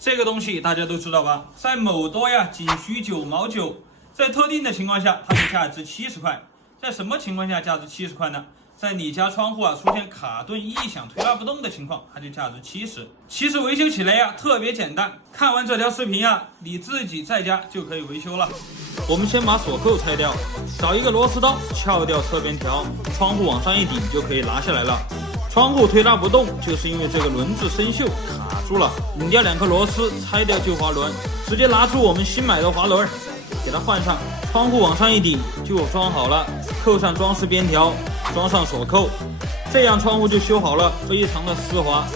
这个东西大家都知道吧？在某多呀，仅需9毛9，在特定的情况下，它就价值70块。在什么情况下价值70块呢？在你家窗户出现卡顿、异响、推拉不动的情况，它就价值70。其实维修起来特别简单。看完这条视频你自己在家就可以维修了。我们先把锁扣拆掉，找一个螺丝刀撬掉侧边条，窗户往上一顶就可以拿下来了。窗户推拉不动，就是因为这个轮子生锈卡住了。拧掉2颗螺丝，拆掉旧滑轮，直接拿出我们新买的滑轮，给它换上。窗户往上一顶就装好了，扣上装饰边条，装上锁扣，这样窗户就修好了，非常的丝滑。